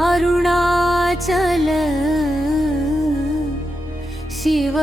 अरुणाचल शिव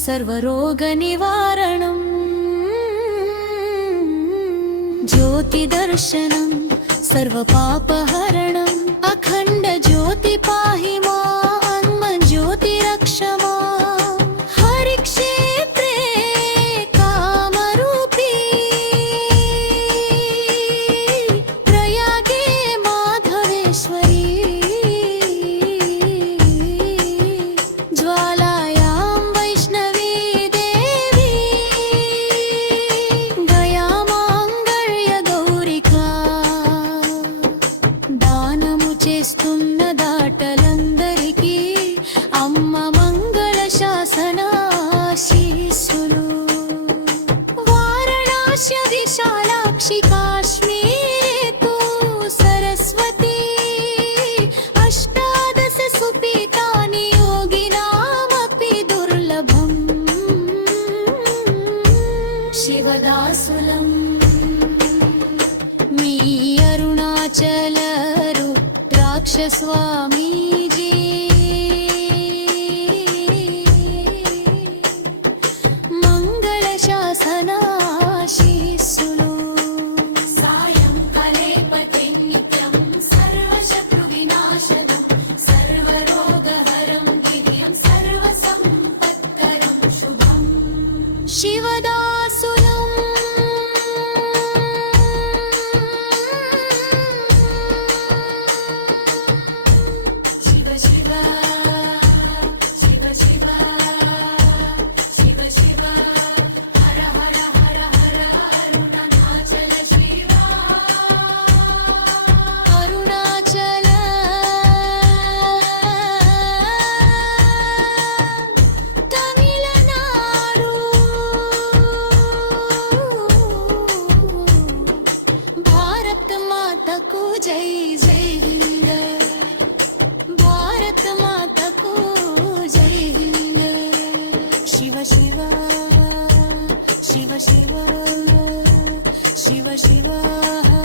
సర్వరోగ నివారణం జ్యోతి దర్శనం సర్వపాపహరణం स्वामी जी शिवा